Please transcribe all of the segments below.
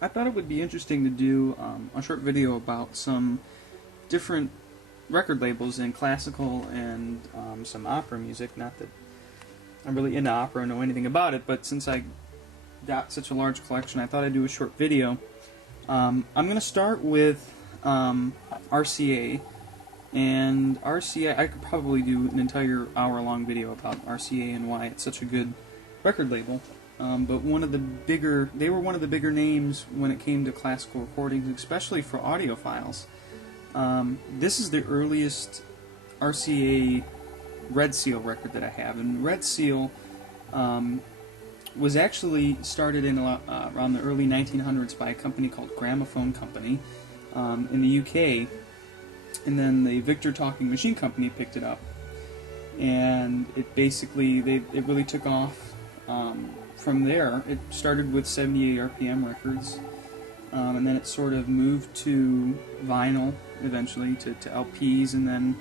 I thought it would be interesting to do a short video about some different record labels in classical and some opera music. Not that I'm really into opera or know anything about it, but since I got such a large collection, I thought I'd do a short video. I'm going to start with RCA, and RCA, I could probably do an entire hour-long video about RCA and why it's such a good record label. But they were one of the bigger names when it came to classical recordings, especially for audiophiles. This is the earliest RCA Red Seal record that I have, and Red Seal was actually started in around the early 1900s by a company called Gramophone Company in the UK, and then the Victor Talking Machine Company picked it up, and it basically it really took off. From there, it started with 78 RPM records, and then it sort of moved to vinyl eventually, to LPs, and then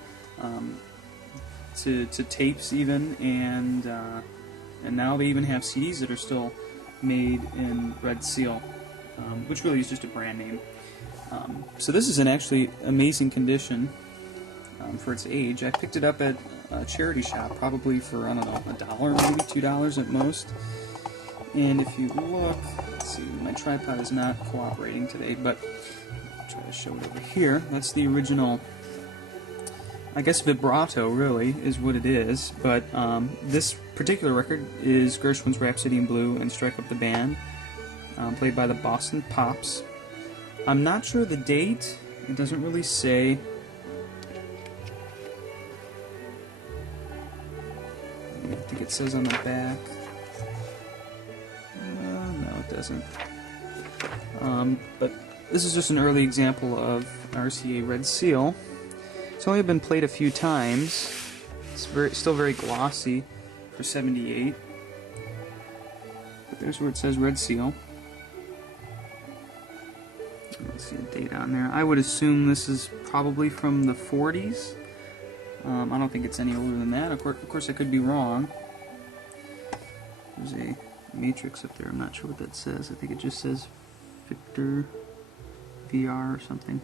to tapes even, and now they even have CDs that are still made in Red Seal, which really is just a brand name. So this is in actually amazing condition for its age. I picked it up at a charity shop, probably for, I don't know, $1, maybe $2 at most. And if you look, let's see, my tripod is not cooperating today, but I'll try to show it over here. That's the original, I guess vibrato really is what it is, but this particular record is Gershwin's Rhapsody in Blue and Strike Up the Band, played by the Boston Pops. I'm not sure the date, it doesn't really say. I think it says on the back. No, it doesn't. But this is just an early example of RCA Red Seal. It's only been played a few times. It's still very glossy for 78. But there's where it says Red Seal. Let's see a date on there. I would assume this is probably from the 40s. I don't think it's any older than that. Of course, I could be wrong. There's a matrix up there. I'm not sure what that says. I think it just says Victor VR or something.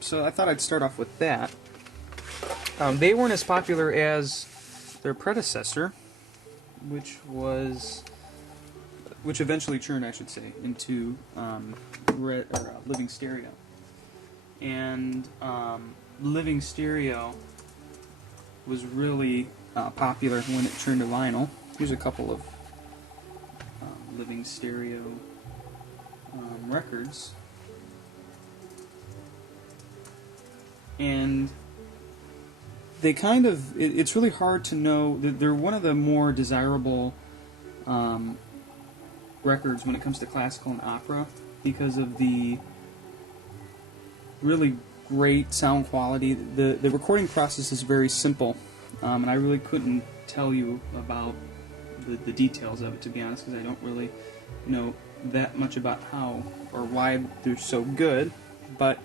So I thought I'd start off with that. They weren't as popular as their predecessor, which eventually turned, I should say, into Living Stereo. And Living Stereo was really popular when it turned to vinyl. Here's a couple of Living Stereo records. And they kind of, it's really hard to know, they're one of the more desirable records when it comes to classical and opera because of the really great sound quality. The recording process is very simple, and I really couldn't tell you about the details of it, to be honest, because I don't really know that much about how or why they're so good. But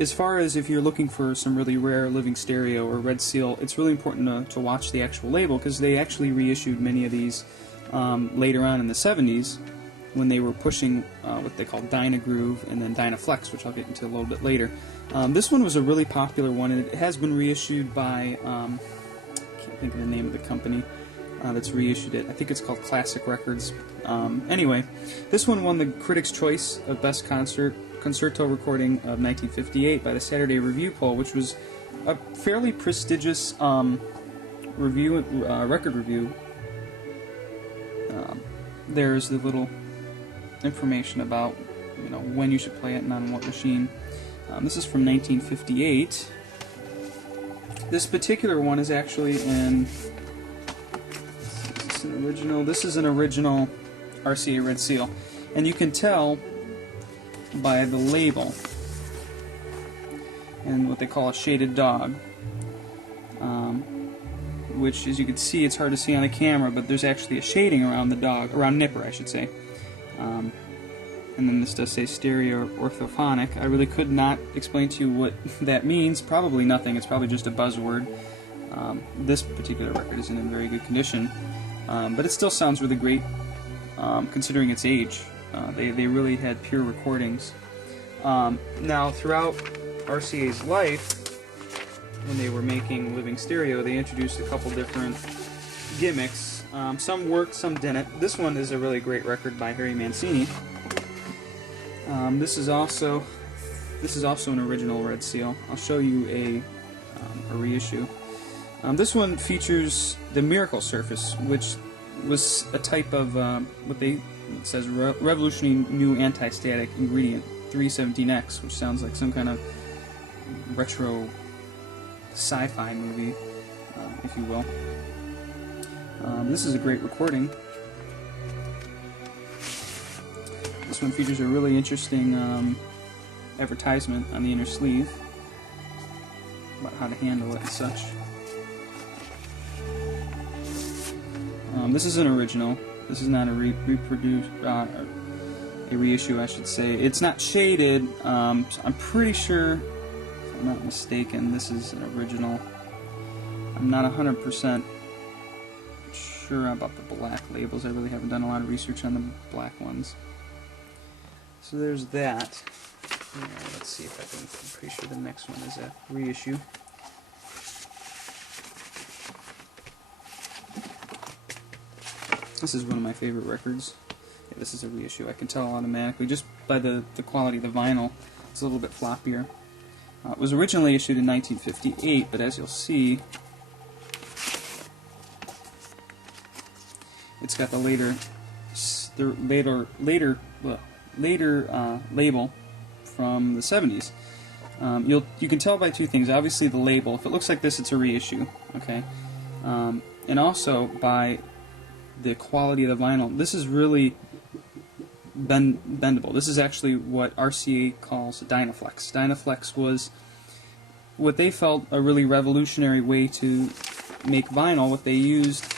as far as if you're looking for some really rare Living Stereo or Red Seal, it's really important to watch the actual label, because they actually reissued many of these later on in the 70s when they were pushing what they call Dynagroove and then Dynaflex, which I'll get into a little bit later. This one was a really popular one, and it has been reissued by, I can't think of the name of the company that's reissued it. I think it's called Classic Records. Anyway, this one won the Critics' Choice of Best Concerto Recording of 1958 by the Saturday Review poll, which was a fairly prestigious record review. There's the little information about when you should play it and on what machine. This is from 1958. This particular one is actually this is an original RCA Red Seal, and you can tell by the label and what they call a shaded dog, which, as you can see, it's hard to see on the camera, but there's actually a shading around the dog, around nipper, I should say. And then this does say stereo orthophonic. I really could not explain to you what that means. Probably nothing. It's probably just a buzzword. This particular record isn't in very good condition, but it still sounds really great considering its age. They really had pure recordings. Now, throughout RCA's life, when they were making Living Stereo, they introduced a couple different gimmicks. Some worked, some didn't. This one is a really great record by Harry Mancini. This is also an original Red Seal. I'll show you a reissue. This one features the Miracle Surface, which was a type of it says revolutionary new anti-static ingredient 317X, which sounds like some kind of retro sci-fi movie, if you will. This is a great recording. This one features a really interesting advertisement on the inner sleeve about how to handle it and such. This is an original. This is not a reissue, I should say. It's not shaded. So I'm pretty sure, if I'm not mistaken, this is an original. I'm not 100% sure about the black labels. I really haven't done a lot of research on the black ones. So there's that. Let's see if I can. I'm pretty sure the next one is a reissue. This is one of my favorite records. Yeah, this is a reissue. I can tell automatically just by the quality of the vinyl. It's a little bit floppier. It was originally issued in 1958, but as you'll see, it's got the later label from the 70s. You can tell by two things. Obviously, the label. If it looks like this, it's a reissue. Okay, and also by the quality of the vinyl. This is really bendable. This is actually what RCA calls Dynaflex. Dynaflex was what they felt a really revolutionary way to make vinyl. What they used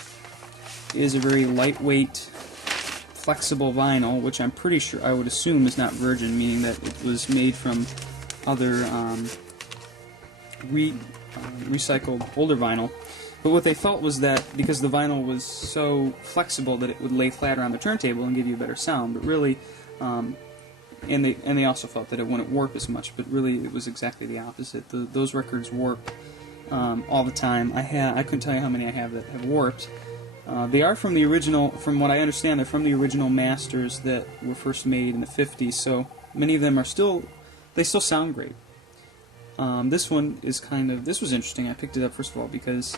is a very lightweight, flexible vinyl, which I'm pretty sure, I would assume, is not virgin, meaning that it was made from other recycled older vinyl. But what they felt was that because the vinyl was so flexible that it would lay flatter on the turntable and give you a better sound, but really, and they also felt that it wouldn't warp as much, but really it was exactly the opposite. Those records warp all the time. I couldn't tell you how many I have that have warped. They are from the original, from what I understand, they're from the original masters that were first made in the 50s, so many of them are they still sound great. This one is this was interesting. I picked it up, first of all, because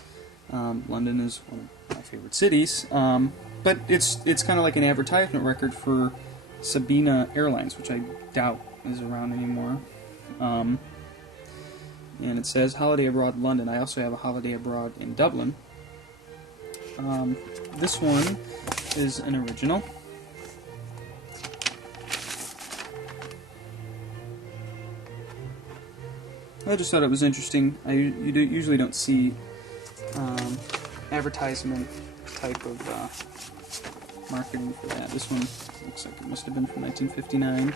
London is one of my favorite cities, but it's kind of like an advertisement record for Sabina Airlines, which I doubt is around anymore. And it says Holiday Abroad London. I also have a Holiday Abroad in Dublin. This one is an original. I just thought it was interesting. You usually don't see advertisement type of marketing for that. This one looks like it must have been from 1959.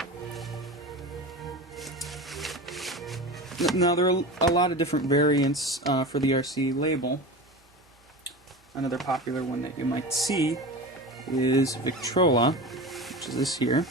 Now, there are a lot of different variants for the RC label. Another popular one that you might see is Victrola, which is this here.